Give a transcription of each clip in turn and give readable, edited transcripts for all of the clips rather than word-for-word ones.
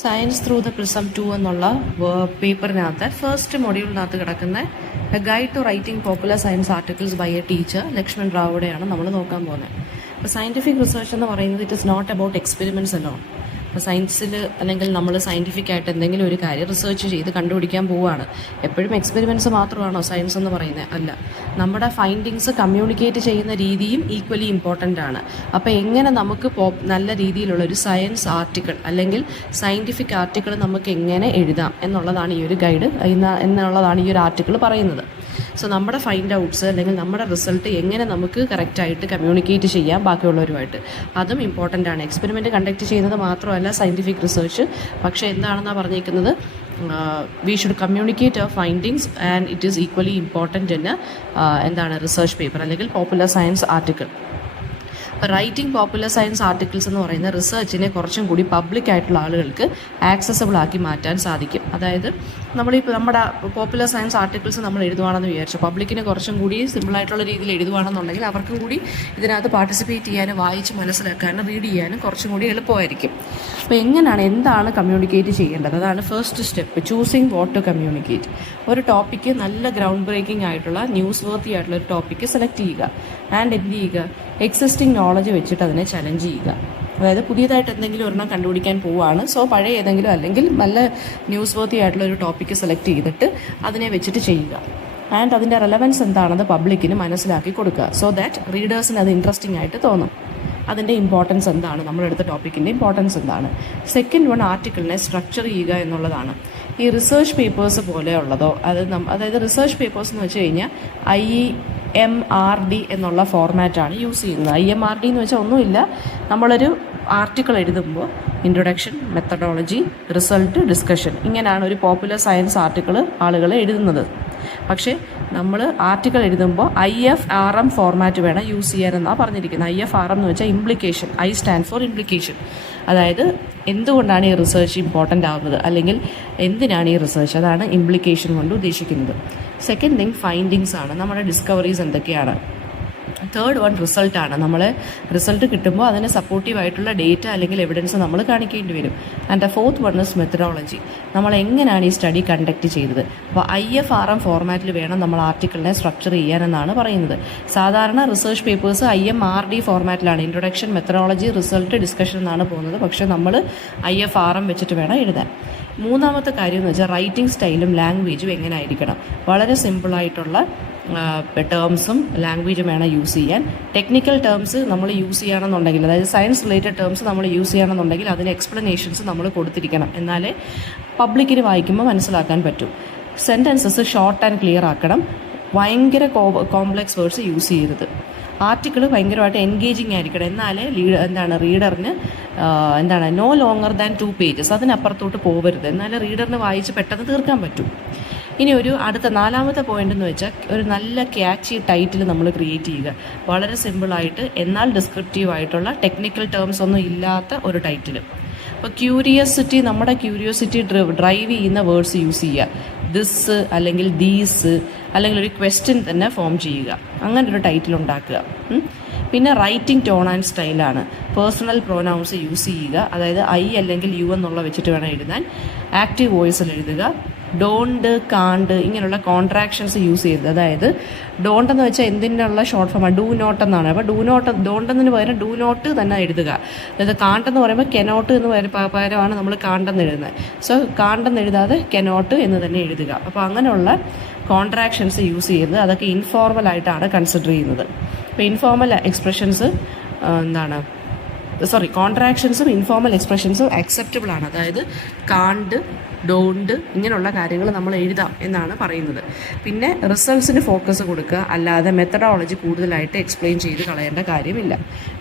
Science through the prism 2 എന്നുള്ള പേപ്പറിനകത്ത് first മൊഡ്യൂളിനകത്ത് കിടക്കുന്ന guide to writing popular science articles by a teacher Lakshman റാവുടെയാണ് നമ്മൾ നോക്കാൻ പോകുന്നത്. അപ്പോൾ സയൻറ്റിഫിക് റിസർച്ച് എന്ന് പറയുന്നത് it is not about experiments alone. ഇപ്പോൾ സയൻസിൽ അല്ലെങ്കിൽ നമ്മൾ സയൻറ്റിഫിക് ആയിട്ട് എന്തെങ്കിലും ഒരു കാര്യം റിസർച്ച് ചെയ്ത് കണ്ടുപിടിക്കാൻ പോവുകയാണ്. എപ്പോഴും എക്സ്പെരിമെൻറ്റ്സ് മാത്രമാണോ സയൻസ് എന്ന് പറയുന്നത്? അല്ല, നമ്മുടെ ഫൈൻഡിങ്സ് കമ്മ്യൂണിക്കേറ്റ് ചെയ്യുന്ന രീതിയും ഈക്വലി ഇമ്പോർട്ടൻ്റ് ആണ്. അപ്പോൾ എങ്ങനെ നമുക്ക് നല്ല രീതിയിലുള്ള ഒരു സയൻസ് ആർട്ടിക്കിൾ അല്ലെങ്കിൽ സയൻറ്റിഫിക് ആർട്ടിക്കിൾ നമുക്ക് എങ്ങനെ എഴുതാം എന്നുള്ളതാണ് ഈ ഒരു ഗൈഡ് എന്നുള്ളതാണ് ഈ ഒരു ആർട്ടിക്കിൾ പറയുന്നത്. സോ നമ്മുടെ ഫൈൻഡ് ഔട്ട്സ് അല്ലെങ്കിൽ നമ്മുടെ റിസൾട്ട് എങ്ങനെ നമുക്ക് കറക്റ്റായിട്ട് കമ്മ്യൂണിക്കേറ്റ് ചെയ്യാം ബാക്കിയുള്ളവരുമായിട്ട്, അതും ഇമ്പോർട്ടൻ്റ് ആണ്. എക്സ്പെരിമെൻറ്റ് കണ്ടക്ട് ചെയ്യുന്നത് മാത്രമല്ല സയൻറ്റിഫിക് റിസർച്ച്, പക്ഷേ എന്താണെന്നാണ് പറഞ്ഞിരിക്കുന്നത്, we should communicate our findings and it is equally important in എന്താണ് റിസർച്ച് പേപ്പർ അല്ലെങ്കിൽ popular science article. Writing popular science articles എന്ന് പറയുന്ന റിസർച്ചിനെ കുറച്ചും കൂടി പബ്ലിക് ആയിട്ടുള്ള ആളുകൾക്ക് ആക്സസബിൾ ആക്കി മാറ്റാൻ സാധിക്കും. അതായത് നമ്മളിപ്പോൾ നമ്മുടെ പോപ്പുലർ സയൻസ് ആർട്ടിക്കിൾസ് നമ്മൾ എഴുതുവാണെന്ന് വിചാരിച്ചു, പബ്ലിക്കിന് കുറച്ചും കൂടി സിമ്പിളായിട്ടുള്ള രീതിയിൽ എഴുതുവാണെന്നുണ്ടെങ്കിൽ അവർക്കും കൂടി ഇതിനകത്ത് പാർട്ടിസിപ്പേറ്റ് ചെയ്യാനും വായിച്ച് മനസ്സിലാക്കാനും റീഡ് ചെയ്യാനും കുറച്ചും കൂടി എളുപ്പമായിരിക്കും. അപ്പോൾ എന്താണ് കമ്മ്യൂണിക്കേറ്റ് ചെയ്യേണ്ടത്? അതാണ് first step, choosing what to communicate. ഒരു ടോപ്പിക്ക് നല്ല ഗ്രൗണ്ട് ബ്രേക്കിംഗ് ആയിട്ടുള്ള ന്യൂസ് വർത്തി ആയിട്ടുള്ള ഒരു ടോപ്പിക്ക് സെലക്ട് ചെയ്യുക ആൻഡ് എന്ത് ചെയ്യുക, എക്സിസ്റ്റിംഗ് നോളജ് വെച്ചിട്ട് അതിനെ ചലഞ്ച് ചെയ്യുക. അതായത് പുതിയതായിട്ട് എന്തെങ്കിലും ഒരെണ്ണം കണ്ടുപിടിക്കാൻ പോവുകയാണ്, സോ പഴയ ഏതെങ്കിലും അല്ലെങ്കിൽ നല്ല ന്യൂസ് വർത്തി ആയിട്ടുള്ള ഒരു ടോപ്പിക്ക് സെലക്ട് ചെയ്തിട്ട് അതിനെ വെച്ചിട്ട് ചെയ്യുക. ആൻഡ് അതിൻ്റെ റെലവൻസ് എന്താണെന്ന് പബ്ലിക്കിന് മനസ്സിലാക്കി കൊടുക്കുക, സോ ദാറ്റ് റീഡേഴ്സിന് അത് ഇൻട്രസ്റ്റിംഗ് ആയിട്ട് തോന്നും. അതിൻ്റെ ഇമ്പോർട്ടൻസ് എന്താണ്, നമ്മളെടുത്ത ടോപ്പിക്കിൻ്റെ ഇമ്പോർട്ടൻസ് എന്താണ്. സെക്കൻഡ് വൺ, ആർട്ടിക്കിളിനെ സ്ട്രക്ചർ ചെയ്യുക എന്നുള്ളതാണ്. ഈ റിസർച്ച് പേപ്പേഴ്സ് പോലെയുള്ളതോ അതായത് റിസർച്ച് പേപ്പേഴ്സ് എന്ന് വെച്ച് കഴിഞ്ഞാൽ IMRD എന്നുള്ള ഫോർമാറ്റാണ് യൂസ് ചെയ്യുന്നത്. IMRD എന്ന് വെച്ചാൽ ഒന്നുമില്ല, നമ്മളൊരു ആർട്ടിക്കിൾ എഴുതുമ്പോൾ ഇൻട്രൊഡക്ഷൻ, മെത്തഡോളജി, റിസൾട്ട്, ഡിസ്കഷൻ, ഇങ്ങനെയാണ് ഒരു പോപ്പുലർ സയൻസ് ആർട്ടിക്കിൾ ആളുകൾ എഴുതുന്നത്. പക്ഷേ നമ്മൾ ആർട്ടിക്കിൾ എഴുതുമ്പോൾ IFRM ഫോർമാറ്റ് വേണം യൂസ് ചെയ്യാനെന്നാണ് പറഞ്ഞിരിക്കുന്നത്. IFRM എന്ന് വെച്ചാൽ implication, I stand for implication. അതായത് എന്തുകൊണ്ടാണ് ഈ റിസർച്ച് ഇമ്പോർട്ടൻ്റ് ആവുന്നത് അല്ലെങ്കിൽ എന്തിനാണ് ഈ റിസർച്ച്, അതാണ് ഇംപ്ലിക്കേഷൻ കൊണ്ട് ഉദ്ദേശിക്കുന്നത്. സെക്കൻഡ് തിങ് ഫൈൻഡിങ്സ് ആണ്, നമ്മുടെ ഡിസ്കവറീസ് എന്തൊക്കെയാണ്. തേർഡ് വൺ റിസൾട്ടാണ്. നമ്മൾ റിസൾട്ട് കിട്ടുമ്പോൾ അതിന് സപ്പോർട്ടീവായിട്ടുള്ള ഡേറ്റ അല്ലെങ്കിൽ എവിഡൻസ് നമ്മൾ കാണിക്കേണ്ടി വരും. And the fourth one is methodology, നമ്മൾ എങ്ങനെയാണ് ഈ സ്റ്റഡി കണ്ടക്ട് ചെയ്തത്. അപ്പോൾ IFRM ഫോർമാറ്റിൽ വേണം നമ്മൾ ആർട്ടിക്കിളിനെ സ്ട്രക്ചർ ചെയ്യാനെന്നാണ് പറയുന്നത്. സാധാരണ റിസർച്ച് പേപ്പേഴ്സ് IMRD ഫോർമാറ്റിലാണ്, ഇൻട്രൊഡക്ഷൻ, മെത്തഡോളജി, റിസൾട്ട്, ഡിസ്കഷൻ എന്നാണ് പോകുന്നത്. പക്ഷേ നമ്മൾ IFRM വെച്ചിട്ട് വേണം എഴുതാൻ. മൂന്നാമത്തെ കാര്യം എന്ന് വെച്ചാൽ റൈറ്റിംഗ് സ്റ്റൈലും ലാംഗ്വേജും എങ്ങനെ ആയിരിക്കണം. വളരെ സിമ്പിളായിട്ടുള്ള ടേംസും ലാംഗ്വേജും വേണം യൂസ് ചെയ്യാൻ. ടെക്നിക്കൽ ടേംസ് നമ്മൾ യൂസ് ചെയ്യണമെന്നുണ്ടെങ്കിൽ, അതായത് സയൻസ് റിലേറ്റഡ് ടേംസ് നമ്മൾ യൂസ് ചെയ്യണമെന്നുണ്ടെങ്കിൽ അതിന് എക്സ്പ്ലനേഷൻസ് നമ്മൾ കൊടുത്തിരിക്കണം, എന്നാലേ പബ്ലിക്കിന് വായിക്കുമ്പോൾ മനസ്സിലാക്കാൻ പറ്റും. സെൻറ്റൻസസ് ഷോർട്ട് ആൻഡ് ക്ലിയർ ആക്കണം. ഭയങ്കര കോംപ്ലക്സ് വേർഡ്സ് യൂസ് ചെയ്യരുത്. ആർട്ടിക്കിൾ ഭയങ്കരമായിട്ട് എൻഗേജിങ് ആയിരിക്കണം, എന്നാലേ റീഡറിന് നോ ലോങ്ങർ ദാൻ 2 pages, അതിനപ്പുറത്തോട്ട് പോകരുത്, എന്നാലേ റീഡറിന് വായിച്ച് പെട്ടെന്ന് തീർക്കാൻ പറ്റും. ഇനി അടുത്ത 4ാമത്തെ പോയിന്റ് എന്ന് വെച്ചാൽ ഒരു നല്ല ക്യാച്ചി ടൈറ്റിൽ നമ്മൾ ക്രിയേറ്റ് ചെയ്യുക. വളരെ സിമ്പിളായിട്ട് എന്നാൽ ഡിസ്ക്രിപ്റ്റീവ് ആയിട്ടുള്ള ടെക്നിക്കൽ ടേംസ് ഒന്നും ഇല്ലാത്ത ഒരു ടൈറ്റിൽ. അപ്പോൾ നമ്മുടെ ക്യൂരിയോസിറ്റി ഡ്രൈവ് ചെയ്യുന്ന വേർഡ്സ് യൂസ് ചെയ്യുക. ദിസ് അല്ലെങ്കിൽ ദീസ് അല്ലെങ്കിൽ ഒരു ക്വസ്റ്റ്യൻ തന്നെ ഫോം ചെയ്യുക, അങ്ങനെ ഒരു ടൈറ്റിൽ ഉണ്ടാക്കുക. പിന്നെ റൈറ്റിംഗ് ടോൺ ആൻഡ് സ്റ്റൈലാണ്. പേഴ്സണൽ പ്രോനൗൺസ് യൂസ് ചെയ്യുക, അതായത് I അല്ലെങ്കിൽ U എന്നുള്ള വെച്ചിട്ട് വേണം എഴുതാൻ. ആക്റ്റീവ് വോയിസിൽ എഴുതുക. ഡോണ്ട്, കാണ്ട് ഇങ്ങനെയുള്ള കോൺട്രാക്ഷൻസ് യൂസ് ചെയ്തത്. അതായത് ഡോണ്ട് എന്ന് വെച്ചാൽ എന്തിനുള്ള ഷോർട്ട് ഫോമാണ്, ഡു നോട്ട് എന്നാണ്. അപ്പോൾ ഡോണ്ട് എന്നതിന് പകരം ഡു നോട്ട് തന്നെ എഴുതുക. അതായത് കാണ്ടെന്ന് പറയുമ്പോൾ കെനോട്ട് എന്ന് പകരമാണ് നമ്മൾ കാണ്ടെന്ന് എഴുതുന്നത്. സോ കാണ്ടെന്ന് എഴുതാതെ കെനോട്ട് എന്ന് തന്നെ എഴുതുക. അപ്പോൾ അങ്ങനെയുള്ള കോൺട്രാക്ഷൻസ് യൂസ് ചെയ്ത് അതൊക്കെ ഇൻഫോർമലായിട്ടാണ് കൺസിഡർ ചെയ്യുന്നത്. അപ്പോൾ ഇൻഫോർമൽ എക്സ്പ്രഷൻസ് കോൺട്രാക്ഷൻസും ഇൻഫോർമൽ എക്സ്പ്രഷൻസും അക്സെപ്റ്റബിൾ ആണ്. അതായത് കാണ്ട്, ഡോണ്ട് ഇങ്ങനെയുള്ള കാര്യങ്ങൾ നമ്മൾ എഴുതാം എന്നാണ് പറയുന്നത്. പിന്നെ റിസൾട്ട്സിന് ഫോക്കസ് കൊടുക്കുക, അല്ലാതെ മെത്തഡോളജി കൂടുതലായിട്ട് എക്സ്പ്ലെയിൻ ചെയ്ത് കളയേണ്ട കാര്യമില്ല.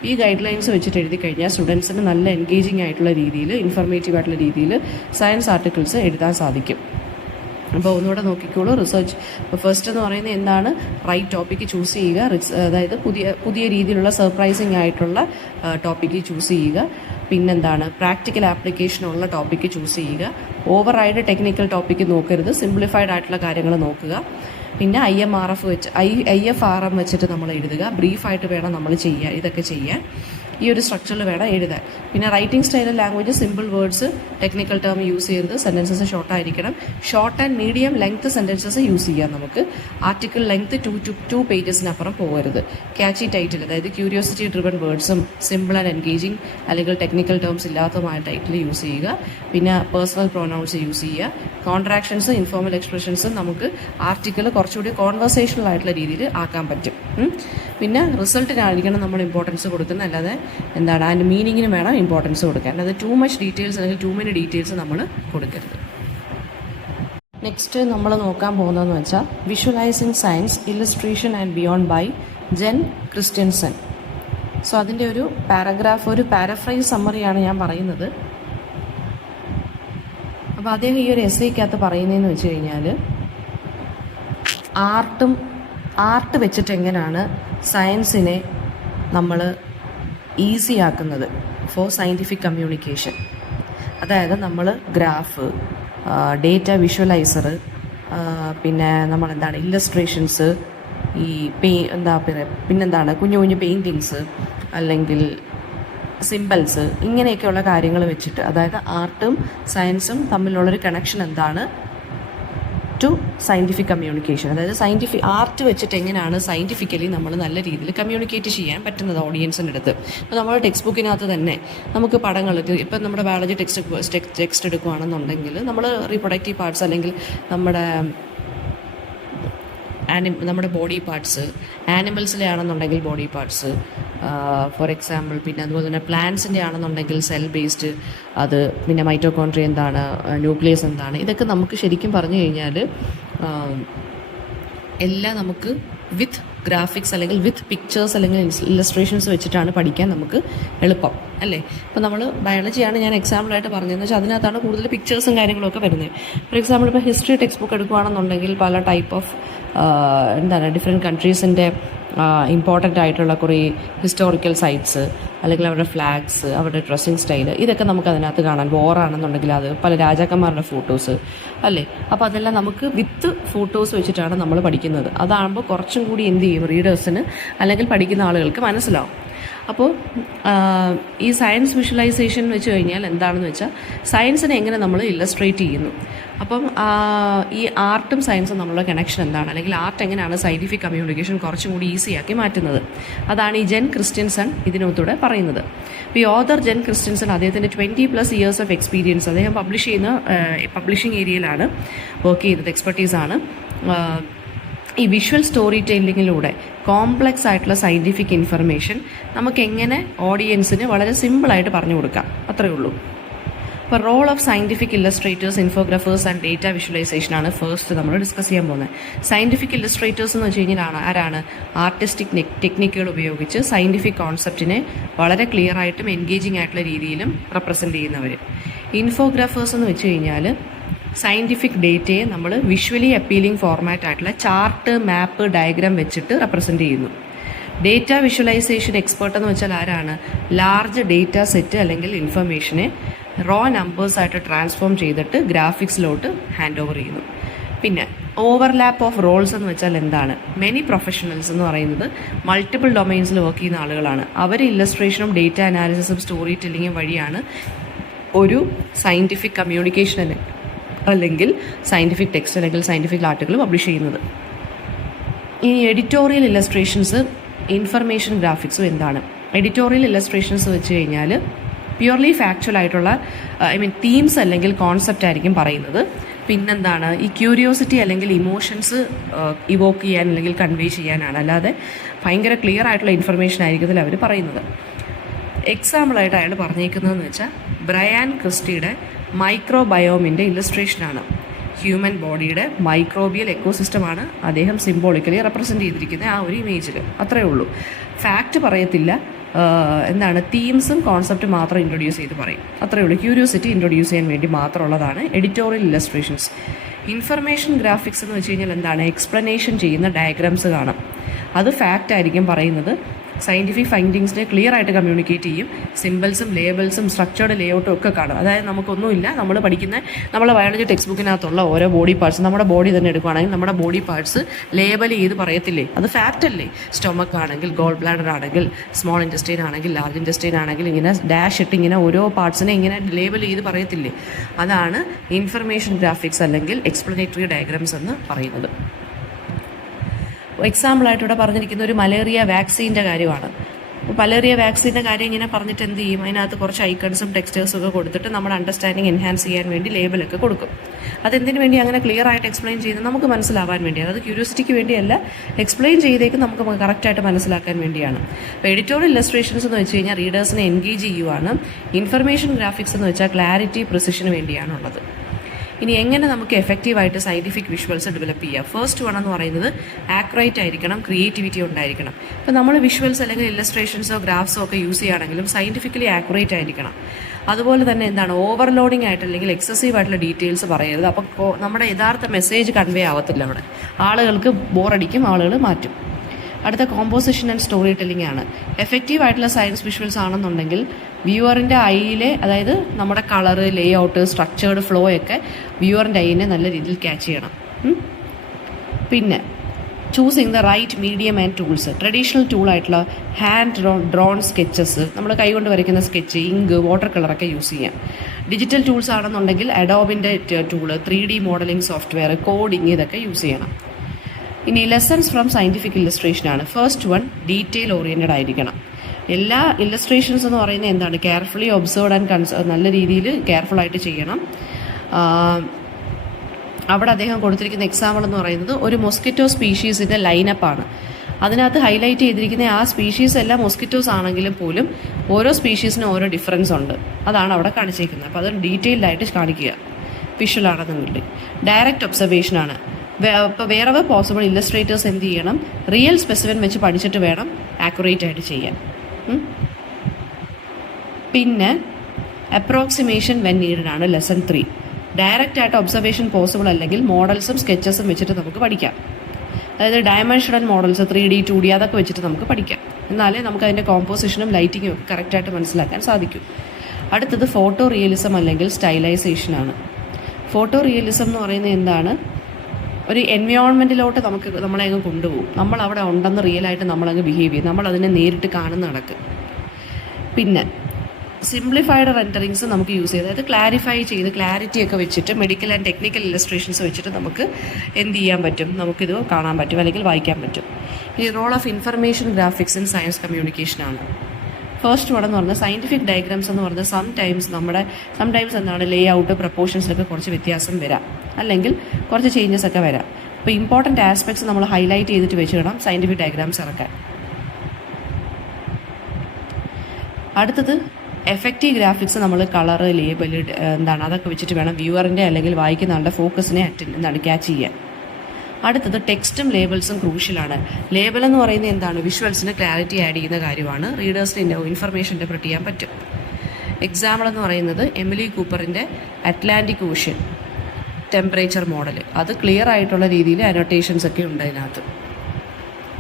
ഈ ഗൈഡ് ലൈൻസ് വെച്ചിട്ട് എഴുതി കഴിഞ്ഞാൽ സ്റ്റുഡൻസിന് നല്ല എൻഗേജിങ് ആയിട്ടുള്ള രീതിയിൽ, ഇൻഫർമേറ്റീവ് ആയിട്ടുള്ള രീതിയിൽ സയൻസ് ആർട്ടിക്കിൾസ് എഴുതാൻ സാധിക്കും. അപ്പോൾ ഒന്നുകൂടെ നോക്കിക്കോളൂ. റിസർച്ച് ഫസ്റ്റ് എന്ന് പറയുന്നത് എന്താണ്, റൈറ്റ് ടോപ്പിക്ക് ചൂസ് ചെയ്യുക. അതായത് പുതിയ രീതിയിലുള്ള സർപ്രൈസിങ് ആയിട്ടുള്ള ടോപ്പിക്ക് ചൂസ് ചെയ്യുക. പിന്നെന്താണ്, പ്രാക്ടിക്കൽ ആപ്ലിക്കേഷനുള്ള ടോപ്പിക്ക് ചൂസ് ചെയ്യുക. ഓവറായിട്ട് ടെക്നിക്കൽ ടോപ്പിക്ക് നോക്കരുത്, സിംപ്ലിഫൈഡ് ആയിട്ടുള്ള കാര്യങ്ങൾ നോക്കുക. പിന്നെ IFRM വെച്ചിട്ട് നമ്മൾ എഴുതുക. ബ്രീഫായിട്ട് വേണം നമ്മൾ ഇതൊക്കെ ചെയ്യാൻ. ഈ ഒരു സ്ട്രക്ചറിൽ വേണം എഴുതാൻ. പിന്നെ writing style language simple words, technical term use ചെയ്ത് സെൻറ്റൻസസ് ഷോർട്ടായിരിക്കണം. Short and medium length sentences use ചെയ്യാം നമുക്ക്. ആർട്ടിക്കിൾ ലെങ്ത് 2 പേജസിനപ്പുറം പോകരുത്. ക്യാച്ചി ടൈറ്റിൽ, അതായത് ക്യൂരിയോസിറ്റി ഡ്രിവൺ വേർഡ്സും സിമ്പിൾ ആൻഡ് എൻഗേജിങ് അല്ലെങ്കിൽ ടെക്നിക്കൽ ടേംസ് ഇല്ലാത്തതുമായ ടൈറ്റിൽ യൂസ് ചെയ്യുക. പിന്നെ പേഴ്സണൽ പ്രൊനൗൺസ് യൂസ് ചെയ്യുക. കോൺട്രാക്ഷൻസ്, ഇൻഫോർമൽ എക്സ്പ്രഷൻസ് നമുക്ക് ആർട്ടിക്കിൾ കുറച്ചുകൂടി കോൺവെർസേഷണൽ ആയിട്ടുള്ള രീതിയിൽ ആക്കാൻ പറ്റും. പിന്നെ റിസൾട്ടിനായിരിക്കണം നമ്മൾ ഇമ്പോർട്ടൻസ് കൊടുക്കുന്നത്, അല്ലാതെ എന്താണ് അതിൻ്റെ മീനിങ്ങിന് വേണം ഇമ്പോർട്ടൻസ് കൊടുക്കാൻ, അല്ലാതെ ടു മച്ച് ഡീറ്റെയിൽസ് അല്ലെങ്കിൽ ടു മെനി ഡീറ്റെയിൽസ് നമ്മൾ കൊടുക്കരുത്. നെക്സ്റ്റ് നമ്മൾ നോക്കാൻ പോകുന്നതെന്ന് വെച്ചാൽ visualising science, illustration and beyond by Jen Christiansen. So അതിൻ്റെ ഒരു പാരഗ്രാഫ്, ഒരു പാരഫ്രൈസ് സമ്മറിയാണ് ഞാൻ പറയുന്നത്. അപ്പോൾ അദ്ദേഹം ഈ ഒരു എസ്സേക്കകത്ത് പറയുന്നതെന്ന് വെച്ച് കഴിഞ്ഞാൽ ആർട്ട് വെച്ചിട്ട് എങ്ങനെയാണ് സയൻസിനെ നമ്മൾ ഈസി ആക്കുന്നത് ഫോർ സയൻറ്റിഫിക് കമ്മ്യൂണിക്കേഷൻ. അതായത് നമ്മൾ ഗ്രാഫ്, ഡേറ്റ വിഷ്വലൈസർ, പിന്നെ നമ്മളെന്താണ് ഇല്ലസ്ട്രേഷൻസ്, ഈ പിന്നെന്താണ് കുഞ്ഞു കുഞ്ഞു പെയിൻറ്റിങ്സ് അല്ലെങ്കിൽ സിമ്പിൾസ്, ഇങ്ങനെയൊക്കെയുള്ള കാര്യങ്ങൾ വെച്ചിട്ട്, അതായത് ആർട്ടും സയൻസും തമ്മിലുള്ളൊരു കണക്ഷൻ എന്താണ് ടു സയൻറ്റിഫിക് കമ്മ്യൂണിക്കേഷൻ. അതായത് ആർട്ട് വെച്ചിട്ട് എങ്ങനെയാണ് സയൻറ്റിഫിക്കലി നമ്മൾ നല്ല രീതിയിൽ കമ്മ്യൂണിക്കേറ്റ് ചെയ്യാൻ പറ്റുന്നത് ഓഡിയൻസിൻ്റെ അടുത്ത്. ഇപ്പോൾ നമ്മുടെ ടെക്സ്റ്റ് ബുക്കിനകത്ത് തന്നെ നമുക്ക് പടങ്ങൾ, ഇപ്പം നമ്മുടെ ബയോളജി ടെക്സ്റ്റ് എടുക്കുകയാണെന്നുണ്ടെങ്കിൽ നമ്മൾ റീപ്രൊഡക്റ്റീവ് പാർട്സ് അല്ലെങ്കിൽ നമ്മുടെ ബോഡി പാർട്സ്, ആനിമൽസിലെ ആണെന്നുണ്ടെങ്കിൽ ബോഡി പാർട്സ്, ഫോർ എക്സാമ്പിൾ. പിന്നെ അതുപോലെ തന്നെ പ്ലാന്റ്സിൻ്റെ ആണെന്നുണ്ടെങ്കിൽ സെൽ ബേസ്ഡ്, അത് പിന്നെ മൈറ്റോകോൺട്രിയ എന്താണ്, ന്യൂക്ലിയസ് എന്താണ്, ഇതൊക്കെ നമുക്ക് ശരിക്കും പറഞ്ഞു കഴിഞ്ഞാൽ എല്ലാം നമുക്ക് വിത്ത് ഗ്രാഫിക്സ് അല്ലെങ്കിൽ വിത്ത് പിക്ചേഴ്സ് അല്ലെങ്കിൽ ഇല്ലസ്ട്രേഷൻസ് വെച്ചിട്ടാണ് പഠിക്കാൻ നമുക്ക് എളുപ്പം, അല്ലേ? ഇപ്പോൾ നമ്മൾ ബയോളജിയാണ് ഞാൻ എക്സാമ്പിളായിട്ട് പറഞ്ഞതെന്ന് വെച്ചാൽ അതിനകത്താണ് കൂടുതൽ പിക്ചേഴ്സും കാര്യങ്ങളൊക്കെ വരുന്നത്. ഫോർ എക്സാമ്പിൾ ഇപ്പോൾ ഹിസ്റ്ററി ടെക്സ്റ്റ് ബുക്ക് എടുക്കുകയാണെന്നുണ്ടെങ്കിൽ പല ടൈപ്പ് ഓഫ് ഡിഫറെൻറ്റ് കൺട്രീസിൻ്റെ ഇമ്പോർട്ടൻ്റ് ആയിട്ടുള്ള കുറേ ഹിസ്റ്റോറിക്കൽ സൈറ്റ്സ് അല്ലെങ്കിൽ അവരുടെ ഫ്ലാഗ്സ്, അവരുടെ ഡ്രസ്സിങ് സ്റ്റൈൽ, ഇതൊക്കെ നമുക്ക് അതിനകത്ത് കാണാൻ. വോറാണെന്നുണ്ടെങ്കിൽ അത് പല രാജാക്കന്മാരുടെ ഫോട്ടോസ്, അല്ലേ? അപ്പോൾ അതെല്ലാം നമുക്ക് വിത്ത് ഫോട്ടോസ് വെച്ചിട്ടാണ് നമ്മൾ പഠിക്കുന്നത്. അതാകുമ്പോൾ കുറച്ചും കൂടി എന്ത് ചെയ്യും, റീഡേഴ്സിന് അല്ലെങ്കിൽ പഠിക്കുന്ന ആളുകൾക്ക് മനസ്സിലാവും. അപ്പോൾ ഈ സയൻസ് വിഷ്വലൈസേഷൻ വെച്ച് കഴിഞ്ഞാൽ എന്താണെന്ന് വെച്ചാൽ സയൻസിനെ എങ്ങനെ നമ്മൾ ഇല്ലസ്ട്രേറ്റ് ചെയ്യുന്നു. അപ്പം ഈ ആർട്ടും സയൻസും നമ്മളുടെ കണക്ഷൻ എന്താണ്, അല്ലെങ്കിൽ ആർട്ട് എങ്ങനെയാണ് സയൻറ്റിഫിക് കമ്മ്യൂണിക്കേഷൻ കുറച്ചും കൂടി ഈസിയാക്കി മാറ്റുന്നത്, അതാണ് ഈ ജെൻ ക്രിസ്റ്റ്യൻസൺ ഇതിനകത്തൂടെ പറയുന്നത്. അപ്പോൾ ഈ ഓഥർ ജെൻ ക്രിസ്റ്റ്യൻസൺ അദ്ദേഹത്തിൻ്റെ 20+ years ഓഫ് എക്സ്പീരിയൻസ്, അദ്ദേഹം പബ്ലിഷിംഗ് ഏരിയയിലാണ് വർക്ക് ചെയ്തത്, എക്സ്പെർട്ടീസാണ്. ഈ വിഷ്വൽ സ്റ്റോറി ടെല്ലിങ്ങിലൂടെ കോംപ്ലക്സ് ആയിട്ടുള്ള സയൻറ്റിഫിക് ഇൻഫർമേഷൻ നമുക്ക് എങ്ങനെ ഓഡിയൻസിന് വളരെ സിമ്പിളായിട്ട് പറഞ്ഞു കൊടുക്കാം, അത്രയേ ഉള്ളൂ. അപ്പോൾ role of scientific illustrators, infographers and data വിഷ്വലൈസേഷനാണ് ഫസ്റ്റ് നമ്മൾ ഡിസ്കസ് ചെയ്യാൻ പോകുന്നത്. സയൻറ്റിഫിക് ഇല്ലസ്ട്രേറ്റേഴ്സ് എന്ന് വെച്ച് കഴിഞ്ഞാൽ ആരാണ്? ആർട്ടിസ്റ്റിക് ടെക്നിക്കുകൾ ഉപയോഗിച്ച് സയൻറ്റിഫിക് കോൺസെപ്റ്റിനെ വളരെ ക്ലിയർ ആയിട്ടും എൻഗേജിങ് ആയിട്ടുള്ള രീതിയിലും റെപ്രസെൻറ്റ് ചെയ്യുന്നവർ. ഇൻഫോഗ്രാഫേഴ്സ് എന്ന് വെച്ച് കഴിഞ്ഞാൽ സയൻറ്റിഫിക് ഡേറ്റയെ നമ്മൾ വിഷ്വലി അപ്പീലിംഗ് ഫോർമാറ്റ് ആയിട്ടുള്ള ചാർട്ട്, മാപ്പ്, ഡയഗ്രാം വെച്ചിട്ട് റെപ്രസെൻറ്റ് ചെയ്യുന്നു. ഡേറ്റ വിഷ്വലൈസേഷൻ എക്സ്പേർട്ട് എന്ന് വെച്ചാൽ ആരാണ്? ലാർജ് ഡേറ്റ സെറ്റ് അല്ലെങ്കിൽ ഇൻഫർമേഷനെ റോ നമ്പേഴ്സായിട്ട് ട്രാൻസ്ഫോം ചെയ്തിട്ട് ഗ്രാഫിക്സിലോട്ട് ഹാൻഡ് ഓവർ ചെയ്യുന്നു. പിന്നെ ഓവർലാപ്പ് ഓഫ് റോൾസ് എന്ന് വെച്ചാൽ എന്താണ്? മെനി പ്രൊഫഷണൽസ് എന്ന് പറയുന്നത് മൾട്ടിപ്പിൾ ഡൊമൈൻസിൽ വർക്ക് ചെയ്യുന്ന ആളുകളാണ്. അവർ ഇല്ലസ്ട്രേഷനും ഡേറ്റ അനാലിസിസും സ്റ്റോറി ടെല്ലിങ്ങും വഴിയാണ് ഒരു സയൻറ്റിഫിക് കമ്മ്യൂണിക്കേഷൻ അല്ലെങ്കിൽ സയൻറ്റിഫിക് ടെക്സ്റ്റ് അല്ലെങ്കിൽ സയൻറ്റിഫിക് ആർട്ടിക്കിൾ പബ്ലിഷ് ചെയ്യുന്നത്. ഇനി എഡിറ്റോറിയൽ ഇല്ലസ്ട്രേഷൻസ്, ഇൻഫർമേഷൻ ഗ്രാഫിക്സും എന്താണ്? എഡിറ്റോറിയൽ ഇല്ലസ്ട്രേഷൻസ് വെച്ച് കഴിഞ്ഞാൽ പ്യുവർലി ഫാക്ച്വൽ ആയിട്ടുള്ള തീംസ് അല്ലെങ്കിൽ കോൺസെപ്റ്റ് ആയിരിക്കും പറയുന്നത്. പിന്നെന്താണ്? ഈ ക്യൂരിയോസിറ്റി അല്ലെങ്കിൽ ഇമോഷൻസ് ഇവോക്ക് ചെയ്യാൻ അല്ലെങ്കിൽ കൺവേ ചെയ്യാനാണ്, അല്ലാതെ ഭയങ്കര ക്ലിയർ ആയിട്ടുള്ള ഇൻഫർമേഷൻ ആയിരിക്കും അവർ പറയുന്നത്. എക്സാമ്പിളായിട്ട് അയാൾ പറഞ്ഞേക്കുന്നതെന്ന് വെച്ചാൽ ബ്രയാൻ ക്രിസ്റ്റിയുടെ മൈക്രോബയോമിൻ്റെ ഇല്ലസ്ട്രേഷനാണ്. ഹ്യൂമൻ ബോഡിയുടെ മൈക്രോബിയൽ എക്കോസിസ്റ്റമാണ് അദ്ദേഹം സിംബോളിക്കലി റെപ്രസെൻറ്റ് ചെയ്തിരിക്കുന്നത് ആ ഒരു ഇമേജിൽ. അത്രയേ ഉള്ളൂ. ഫാക്റ്റ് പറയത്തില്ല, തീംസും കോൺസെപ്റ്റ് മാത്രം ഇൻട്രൊഡ്യൂസ് ചെയ്ത് പറയും, അത്രയേ ഉള്ളൂ. ക്യൂരിയോസിറ്റി ഇൻട്രൊഡ്യൂസ് ചെയ്യാൻ വേണ്ടി മാത്രമുള്ളതാണ് എഡിറ്റോറിയൽ ഇല്ലസ്ട്രേഷൻസ്. ഇൻഫർമേഷൻ ഗ്രാഫിക്സ് എന്ന് വെച്ച് കഴിഞ്ഞാൽ എന്താണ്? എക്സ്പ്ലനേഷൻ ചെയ്യുന്ന ഡയഗ്രാംസ് കാണാം, അത് ഫാക്റ്റ് ആയിരിക്കും പറയുന്നത്. സയൻറ്റിഫിക് ഫൈൻഡിങ്സിനെ ക്ലിയർ ആയിട്ട് കമ്മ്യൂണിക്കേറ്റ് ചെയ്യും. സിമ്പിൾസും ലേബിൾസും സ്ട്രക്ചേർഡ് ലേഔട്ടും ഒക്കെ കാണും. അതായത് നമുക്കൊന്നുമില്ല, നമ്മൾ പഠിക്കുന്ന നമ്മളെ ബയോളജി ടെക്സ്റ്റ് ബുക്കിനകത്തുള്ള ഓരോ ബോഡി പാർട്സ്, നമ്മുടെ ബോഡി തന്നെ എടുക്കുകയാണെങ്കിൽ നമ്മുടെ ബോഡി പാർട്സ് ലേബൽ ചെയ്ത് പറയത്തില്ലേ, അത് ഫാക്റ്റ് അല്ലേ? സ്റ്റൊമക്ക് ആണെങ്കിൽ, ഗോൾ ബ്ലാഡർ ആണെങ്കിൽ, സ്മോൾ ഇൻറ്റസ്റ്റൈൻ ആണെങ്കിൽ, ലാർജ് ഇൻറ്റസ്റ്റൈൻ ആണെങ്കിൽ ഇങ്ങനെ ഡാഷ് ഇട്ട് ഇങ്ങനെ ഓരോ പാർട്സിനെ ഇങ്ങനെ ലേബൽ ചെയ്ത് പറയത്തില്ലേ, അതാണ് ഇൻഫർമേഷൻ ഗ്രാഫിക്സ് അല്ലെങ്കിൽ എക്സ്പ്ലനേറ്ററി ഡയഗ്രാംസ് എന്ന് പറയുന്നത്. എക്സാമ്പിളായിട്ട് ഇവിടെ പറഞ്ഞിരിക്കുന്ന ഒരു മലേറിയ വാക്സിൻ്റെ കാര്യമാണ്. അപ്പോൾ മലേറിയ വാക്സിൻ്റെ കാര്യം ഇങ്ങനെ പറഞ്ഞിട്ട് എന്ത് ചെയ്യും, അതിനകത്ത് കുറച്ച് ഐക്കൺസും ടെക്സ്റ്റേഴ്സും ഒക്കെ കൊടുത്തിട്ട് നമ്മുടെ അണ്ടർസ്റ്റാൻഡിങ് എൻഹാൻസ് ചെയ്യാൻ വേണ്ടി ലേബലൊക്കെ കൊടുക്കും. അതെന്തിനു വേണ്ടി അങ്ങനെ ക്ലിയർ ആയിട്ട് എക്സ്പ്ലെയിൻ ചെയ്യുന്നത്, നമുക്ക് മനസ്സിലാവാൻ വേണ്ടിയാണ്. അത് ക്യൂരിയോസിറ്റിക്ക് വേണ്ടിയല്ല, എക്സ്പ്ലെയിൻ ചെയ്തേക്കും നമുക്ക് കറക്റ്റായിട്ട് മനസ്സിലാക്കാൻ വേണ്ടിയാണ്. അപ്പോൾ എഡിറ്റോറിയൽ ഇല്ലസ്ട്രേഷൻസ് എന്ന് വെച്ച് കഴിഞ്ഞാൽ റീഡേഴ്സിനെ എൻഗേജ് ചെയ്യുവാണ്. ഇൻഫർമേഷൻ ഗ്രാഫിക്സ് എന്ന് വെച്ചാൽ ക്ലാരിറ്റി, പ്രിസിഷന് വേണ്ടിയാണുള്ളത്. ഇനി എങ്ങനെ നമുക്ക് എഫക്റ്റീവായിട്ട് സയൻറ്റിഫിക് വിഷ്വൽസ് ഡെവലപ്പ് ചെയ്യാം? ഫസ്റ്റ് വൺ എന്ന് പറയുന്നത് ആക്യുറേറ്റ് ആയിരിക്കണം, ക്രിയേറ്റിവിറ്റി ഉണ്ടായിരിക്കണം. ഇപ്പോൾ നമ്മൾ വിഷ്വൽസ് അല്ലെങ്കിൽ ഇല്ലസ്ട്രേഷൻസോ ഗ്രാഫ്സോ ഒക്കെ യൂസ് ചെയ്യുകയാണെങ്കിലും സയൻറ്റിഫിക്കലി ആക്യുറേറ്റ് ആയിരിക്കണം. അതുപോലെ തന്നെ എന്താണ്, ഓവർലോഡിംഗ് ആയിട്ട് അല്ലെങ്കിൽ എക്സസീവ് ആയിട്ടുള്ള ഡീറ്റെയിൽസ് പറയരുത്. അപ്പോൾ നമ്മുടെ യഥാർത്ഥ മെസ്സേജ് കൺവേ ആവത്തില്ല. അവിടെ ആളുകൾക്ക് ബോറടിക്കും, ആളുകൾ മാറ്റും. അടുത്ത കോമ്പോസിഷൻ ആൻഡ് സ്റ്റോറി ടെല്ലിംഗ് ആണ്. എഫക്റ്റീവ് ആയിട്ടുള്ള സയൻസ് വിഷ്വൽസ് ആണെന്നുണ്ടെങ്കിൽ വ്യൂവറിൻ്റെ ഐയിലെ, അതായത് നമ്മുടെ colour, layout, structured flow ഒക്കെ വ്യൂവറിൻ്റെ ഐനെ നല്ല രീതിയിൽ ക്യാച്ച് ചെയ്യണം. പിന്നെ choosing the right medium and tools. Traditional ടൂളായിട്ടുള്ള ഹാൻഡ് ഡ്രോൺ സ്കെച്ചസ്, നമ്മൾ കൈകൊണ്ട് വരയ്ക്കുന്ന സ്കെച്ച്, ഇങ്ക്, വാട്ടർ കളറൊക്കെ യൂസ് ചെയ്യാം. ഡിജിറ്റൽ ടൂൾസ് ആണെന്നുണ്ടെങ്കിൽ അഡോബിൻ്റെ tool, 3D modelling software, coding, ഇതൊക്കെ യൂസ് ചെയ്യണം. ഇനി ലെസൺസ് ഫ്രം സയൻറ്റിഫിക് ഇല്ലസ്ട്രേഷൻ ആണ്. ഫസ്റ്റ് വൺ, ഡീറ്റെയിൽ ഓറിയൻറ്റഡ് ആയിരിക്കണം. എല്ലാ ഇല്ലസ്ട്രേഷൻസ് എന്ന് പറയുന്നത് എന്താണ്, കെയർഫുള്ളി ഒബ്സർവ്ഡ് ആൻഡ് നല്ല രീതിയിൽ കെയർഫുള്ളായിട്ട് ചെയ്യണം. അവിടെ അദ്ദേഹം കൊടുത്തിരിക്കുന്ന എക്സാമ്പിൾ എന്ന് പറയുന്നത് ഒരു മൊസ്കിറ്റോ സ്പീഷീസിൻ്റെ ലൈനപ്പാണ്. അതിനകത്ത് ഹൈലൈറ്റ് ചെയ്തിരിക്കുന്ന ആ സ്പീഷീസ് എല്ലാം മൊസ്കിറ്റോസ് ആണെങ്കിലും പോലും ഓരോ സ്പീഷീസിനും ഓരോ ഡിഫറൻസ് ഉണ്ട്. അതാണ് അവിടെ കാണിച്ചിരിക്കുന്നത്. അപ്പോൾ അത് ഡീറ്റെയിൽഡായിട്ട് കാണിക്കുക, വിഷ്വൽ ആണെന്നുണ്ടെങ്കിൽ. ഡയറക്റ്റ് ഒബ്സർവേഷൻ ആണ്. ഇപ്പോൾ വേറെ പോസിബിൾ ഇല്ലസ്ട്രേറ്റേഴ്സ് എന്ത് ചെയ്യണം, റിയൽ സ്പെസിഫിൻ വെച്ച് പഠിച്ചിട്ട് വേണം ആക്യുറേറ്റ് ആയിട്ട് ചെയ്യാൻ. പിന്നെ അപ്രോക്സിമേഷൻ വെൻ നീഡഡ് ആണ് ലെസൺ 3. ഡയറക്റ്റ് ആയിട്ട് ഒബ്സർവേഷൻ പോസിബിൾ അല്ലെങ്കിൽ മോഡൽസും സ്കെച്ചസും വെച്ചിട്ട് നമുക്ക് പഠിക്കാം. അതായത് ഡയമെൻഷണൽ മോഡൽസ്, 3D 2D അതൊക്കെ വെച്ചിട്ട് നമുക്ക് പഠിക്കാം. എന്നാലേ നമുക്ക് അതിൻ്റെ കോമ്പോസിഷനും ലൈറ്റിങ്ങും ഒക്കെ കറക്റ്റായിട്ട് മനസ്സിലാക്കാൻ സാധിക്കും. അടുത്തത് ഫോട്ടോ റിയലിസം അല്ലെങ്കിൽ സ്റ്റൈലൈസേഷനാണ്. ഫോട്ടോ റിയലിസം എന്ന് പറയുന്നത് എന്താണ്, ഒരു എൻവയോൺമെൻറ്റിലോട്ട് നമ്മളെ അങ്ങ് കൊണ്ടുപോകും. നമ്മൾ അവിടെ ഉണ്ടെന്ന് റിയലായിട്ട് നമ്മളങ്ങ് ബിഹേവ് ചെയ്യും, നമ്മളതിനെ നേരിട്ട് കാണുന്ന നടക്കും. പിന്നെ സിംപ്ലിഫൈഡ് റെൻഡറിങ്സ് നമുക്ക് യൂസ് ചെയ്ത്, അതായത് ക്ലാരിഫൈ ചെയ്ത് ക്ലാരിറ്റി ഒക്കെ വെച്ചിട്ട് മെഡിക്കൽ ആൻഡ് ടെക്നിക്കൽ ഇല്ലസ്ട്രേഷൻസ് വെച്ചിട്ട് നമുക്ക് എന്ത് ചെയ്യാൻ പറ്റും, നമുക്കിത് കാണാൻ പറ്റും അല്ലെങ്കിൽ വായിക്കാൻ പറ്റും. ഈ role of information graphics in science കമ്മ്യൂണിക്കേഷനാണ്. ഫസ്റ്റ് വൺ എന്ന് പറഞ്ഞാൽ സയൻറ്റിഫിക് ഡയഗ്രാംസ് എന്ന് പറഞ്ഞാൽ സംടൈംസ് എന്താണ്, ലേ ഔട്ട്, പ്രപ്പോർഷൻസിലൊക്കെ കുറച്ച് വ്യത്യാസം വരാം, അല്ലെങ്കിൽ കുറച്ച് ചേഞ്ചസ് ഒക്കെ വരാം. അപ്പോൾ ഇമ്പോർട്ടൻറ്റ് ആസ്പെക്ട്സ് നമ്മൾ ഹൈലൈറ്റ് ചെയ്തിട്ട് വെച്ച് വേണം സയൻറ്റിഫിക് ഡയഗ്രാംസ് ഇറക്കാൻ. അടുത്തത് എഫക്റ്റീവ് ഗ്രാഫിക്സ്, നമ്മൾ കളറ്, ലേബൽ എന്താണ് അതൊക്കെ വെച്ചിട്ട് വേണം വ്യൂവറിൻ്റെ അല്ലെങ്കിൽ വായിക്കുന്ന ആളുടെ ഫോക്കസിനെ ക്യാച്ച് ചെയ്യാൻ. അടുത്തത് ടെക്സ്റ്റും ലേബിൾസും ക്രൂഷ്യലാണ്. ലേബൽ എന്ന് പറയുന്നത് എന്താണ്, വിഷ്വൽസിന് ക്ലാരിറ്റി ആഡ് ചെയ്യുന്ന കാര്യമാണ്. റീഡേഴ്സിന് ഇൻഫർമേഷൻ ഇൻ്റർപ്രറ്റ് ചെയ്യാൻ പറ്റും. എക്സാമ്പിൾ എന്ന് പറയുന്നത് എമിലി കൂപ്പറിൻ്റെ അറ്റ്ലാന്റിക് ഓഷ്യൻ ടെമ്പറേച്ചർ മോഡൽ. അത് ക്ലിയർ ആയിട്ടുള്ള രീതിയിൽ അനോട്ടേഷൻസ് ഒക്കെ ഉണ്ട് അതിനകത്ത്.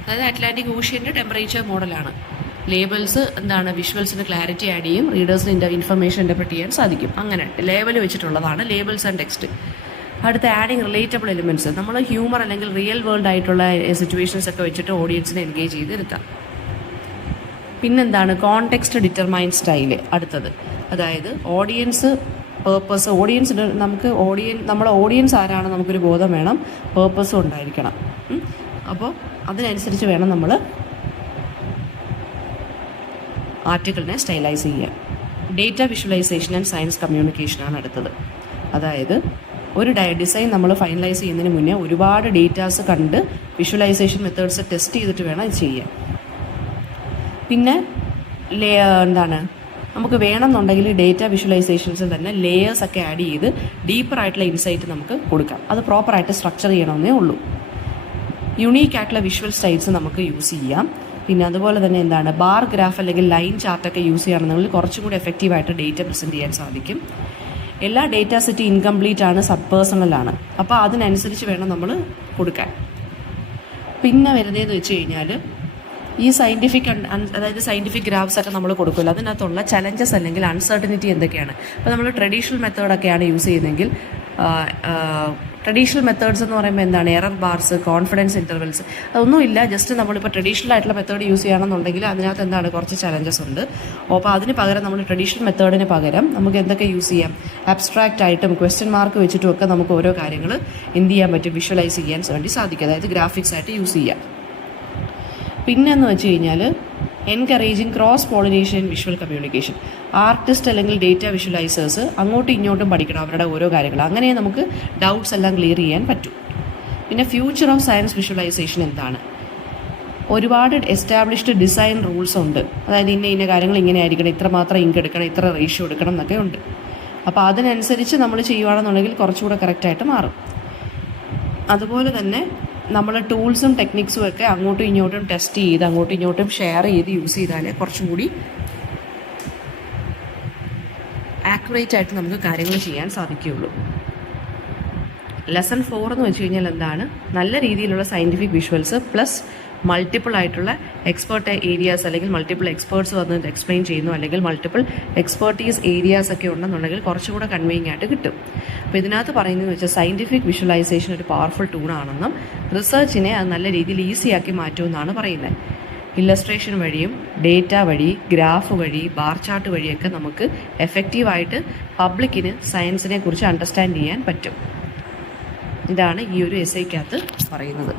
അതായത് അറ്റ്ലാന്റിക് ഓഷ്യൻ്റെ ടെമ്പറേച്ചർ മോഡലാണ്. ലേബിൾസ് എന്താണ്, വിഷ്വൽസിന് ക്ലാരിറ്റി ആഡ് ചെയ്യും, റീഡേഴ്സിന് ഇൻഫർമേഷൻ ഇൻ്റർപ്രറ്റ് ചെയ്യാൻ സാധിക്കും. അങ്ങനെ ലേബൽ വെച്ചിട്ടുള്ളതാണ് ലേബിൾസ് ആൻഡ് ടെക്സ്റ്റ്. അടുത്ത ആഡിങ് റിലേറ്റബിൾ എലിമെൻറ്റ്സ്, നമ്മൾ ഹ്യൂമർ അല്ലെങ്കിൽ റിയൽ വേൾഡ് ആയിട്ടുള്ള സിറ്റുവേഷൻസ് ഒക്കെ വെച്ചിട്ട് ഓഡിയൻസിനെ എൻഗേജ് ചെയ്തിരുത്താം. പിന്നെന്താണ്, കോണ്ടെക്സ്റ്റ് ഡിറ്റർമൈൻ സ്റ്റൈല്. അടുത്തത് അതായത് ഓഡിയൻസ് പേർപ്പസ്, ഓഡിയൻസിന് നമ്മുടെ ഓഡിയൻസ് ആരാണ് നമുക്കൊരു ബോധം വേണം, പേർപ്പസും ഉണ്ടായിരിക്കണം. അപ്പോൾ അതിനനുസരിച്ച് വേണം നമ്മൾ ആർട്ടിക്കിളിനെ സ്റ്റൈലൈസ് ചെയ്യുക. ഡേറ്റ വിഷ്വലൈസേഷൻ ആൻഡ് സയൻസ് കമ്മ്യൂണിക്കേഷനാണ് അടുത്തത്. അതായത് ഒരു ഡിസൈൻ നമ്മൾ ഫൈനലൈസ് ചെയ്യുന്നതിന് മുന്നേ ഒരുപാട് ഡേറ്റാസ് കണ്ട് വിഷ്വലൈസേഷൻ മെത്തേഡ്സ് ടെസ്റ്റ് ചെയ്തിട്ട് വേണം ഇത് ചെയ്യാൻ. പിന്നെ എന്താണ്, നമുക്ക് വേണമെന്നുണ്ടെങ്കിൽ ഡേറ്റ വിഷ്വലൈസേഷൻസിൽ തന്നെ ലേയേഴ്സൊക്കെ ആഡ് ചെയ്ത് ഡീപ്പറായിട്ടുള്ള ഇൻസൈറ്റ് നമുക്ക് കൊടുക്കാം. അത് പ്രോപ്പറായിട്ട് സ്ട്രക്ചർ ചെയ്യണമെന്നേ ഉള്ളൂ. യുണീക്ക് ആയിട്ടുള്ള വിഷ്വൽ സ്റ്റൈൽസ് നമുക്ക് യൂസ് ചെയ്യാം. പിന്നെ അതുപോലെ തന്നെ എന്താണ്, ബാർ ഗ്രാഫ് അല്ലെങ്കിൽ ലൈൻ ചാർട്ടൊക്കെ യൂസ് ചെയ്യുകയാണെന്നുണ്ടെങ്കിൽ കുറച്ചും കൂടി എഫക്റ്റീവായിട്ട് ഡേറ്റ പ്രസൻറ്റ് ചെയ്യാൻ സാധിക്കും. എല്ലാ ഡേറ്റ സെറ്റ് ഇൻകംപ്ലീറ്റ് ആണ്, സബ് പേഴ്സണലാണ്. അപ്പോൾ അതിനനുസരിച്ച് വേണം നമ്മൾ കൊടുക്കാൻ. പിന്നെ വരുന്നതെന്ന് വെച്ച് കഴിഞ്ഞാൽ ഈ സയൻറ്റിഫിക് അതായത് സയൻറ്റിഫിക് ഗ്രാഫ്സ് ഒക്കെ നമ്മൾ കൊടുക്കില്ല, അതിനകത്തുള്ള ചലഞ്ചസ് അല്ലെങ്കിൽ അൺസർട്ടനിറ്റി എന്തൊക്കെയാണ്. അപ്പോൾ നമ്മൾ ട്രഡീഷണൽ മെത്തേഡൊക്കെയാണ് യൂസ് ചെയ്യുന്നതെങ്കിൽ ട്രഡീഷണൽ മെത്തേഡ്സ് എന്ന് പറയുമ്പോൾ എന്താണ്, എറർ ബാർസ്, കോൺഫിഡൻസ് ഇൻ്റർവെൽസ്, അതൊന്നുമില്ല. ജസ്റ്റ് നമ്മളിപ്പോൾ ട്രഡീഷണൽ ആയിട്ടുള്ള മെത്തേഡ് യൂസ് ചെയ്യണമെന്നുണ്ടെങ്കിൽ അതിനകത്ത് എന്താണ് കുറച്ച് ചലഞ്ചസ് ഉണ്ട്. അപ്പോൾ അതിന് പകരം നമ്മൾ ട്രഡീഷണൽ മെത്തേഡിന് പകരം നമുക്ക് എന്തൊക്കെ യൂസ് ചെയ്യാം, അബ്സ്ട്രാക്റ്റ് ആയിട്ടും ക്വസ്റ്റ്യൻ മാർക്ക് വെച്ചിട്ടും ഒക്കെ നമുക്ക് ഓരോ കാര്യങ്ങൾ എന്ത് ചെയ്യാൻ പറ്റും, വിഷ്വലൈസ് ചെയ്യാൻ വേണ്ടി സാധിക്കും. അതായത് ഗ്രാഫിക്സ് ആയിട്ട് യൂസ് ചെയ്യാം. പിന്നെന്ന് വെച്ച് കഴിഞ്ഞാൽ encouraging cross pollination in visual communication. Artist അല്ലെങ്കിൽ ഡേറ്റ വിഷ്വലൈസേഴ്സ് അങ്ങോട്ടും ഇങ്ങോട്ടും പഠിക്കണം അവരുടെ ഓരോ കാര്യങ്ങൾ, അങ്ങനെ നമുക്ക് ഡൗട്ട്സ് എല്ലാം ക്ലിയർ ചെയ്യാൻ പറ്റും. പിന്നെ ഫ്യൂച്ചർ ഓഫ് സയൻസ് വിഷ്വലൈസേഷൻ എന്താണ്, ഒരുപാട് എസ്റ്റാബ്ലിഷ്ഡ് ഡിസൈൻ റൂൾസ് ഉണ്ട്. അതായത് ഇന്ന കാര്യങ്ങൾ ഇങ്ങനെ ആയിരിക്കണം, ഇത്ര മാത്രം ഇങ്ക് എടുക്കണം, ഇത്ര റേഷ്യോ എടുക്കണം എന്നൊക്കെ ഉണ്ട്. അപ്പോൾ അതിനനുസരിച്ച് നമ്മൾ ചെയ്യുകയാണെന്നുണ്ടെങ്കിൽ കുറച്ചുകൂടെ കറക്റ്റായിട്ട് മാറും. അതുപോലെ തന്നെ നമ്മൾ ടൂൾസും ടെക്നിക്സും ഒക്കെ അങ്ങോട്ടും ഇങ്ങോട്ടും ടെസ്റ്റ് ചെയ്ത് അങ്ങോട്ടും ഇങ്ങോട്ടും ഷെയർ ചെയ്ത് യൂസ് ചെയ്താലേ കുറച്ചും കൂടി ആക്യുറേറ്റ് ആയിട്ട് നമുക്ക് കാര്യങ്ങൾ ചെയ്യാൻ സാധിക്കുകയുള്ളൂ. ലെസൺ 4 എന്ന് വെച്ച് കഴിഞ്ഞാൽ എന്താണ്, നല്ല രീതിയിലുള്ള സയൻറ്റിഫിക് വിഷ്വൽസ് പ്ലസ് മൾട്ടിപ്പിൾ ആയിട്ടുള്ള എക്സ്പേർട്ട് ഏരിയാസ് അല്ലെങ്കിൽ മൾട്ടിപ്പിൾ എക്സ്പേർട്സ് വന്ന് എക്സ്പ്ലെയിൻ ചെയ്യുന്നു, അല്ലെങ്കിൽ മൾട്ടിപ്പിൾ എക്സ്പേർട്ടീസ് ഏരിയാസ് ഒക്കെ ഉണ്ടെന്നുണ്ടെങ്കിൽ കുറച്ചുകൂടെ കൺവീനിയൻ്റ് ആയിട്ട് കിട്ടും. അപ്പോൾ ഇതിനകത്ത് പറയുന്നത് വെച്ചാൽ സയൻറ്റിഫിക് വിഷ്വലൈസേഷൻ ഒരു പവർഫുൾ ടൂളാണെന്നും റിസർച്ചിനെ അത് നല്ല രീതിയിൽ ഈസിയാക്കി മാറ്റുമെന്നാണ് പറയുന്നത്. ഇല്ലസ്ട്രേഷൻ വഴിയും ഡേറ്റ വഴി ഗ്രാഫ് വഴി ബാർ ചാർട്ട് വഴിയൊക്കെ നമുക്ക് എഫക്റ്റീവായിട്ട് പബ്ലിക്കിന് സയൻസിനെ കുറിച്ച് അണ്ടർസ്റ്റാൻഡ് ചെയ്യാൻ പറ്റും. ഇതാണ് ഈ ഒരു എസ്സേക്കകത്ത് പറയുന്നത്.